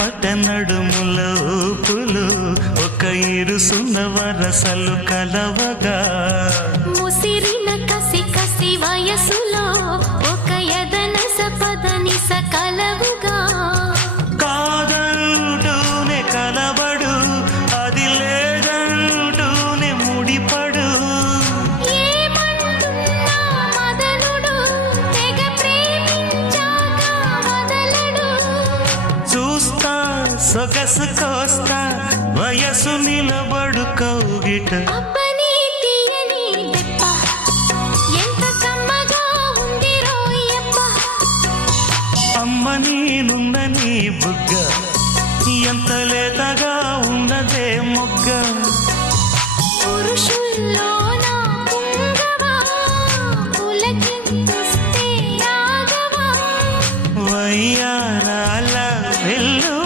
పట నడుముల ఊపులు ఒక ఇరుసున్న వరసలు కలవగా ముసిరిన కసి కసి వయసులో ఒక యదన సపదని సకలవుగా కాదంటూనే కలబడు అది లేదంటూనే ముడిపడు ఏమంటున్నా మదనుడు తెగ ప్రేమించాక వదలడు చూస్తా సొగసు కోస్తా వయసు నిలబడు కౌగిట అబ్బని తీయని దెప్ప ఎంత కమ్మగా ఉంది రోయప్ప అమ్మ నేనున్న నీ బుగ్గ ఎంత లేతగా ఉన్నదే మొగ్గ పురుషుల్లో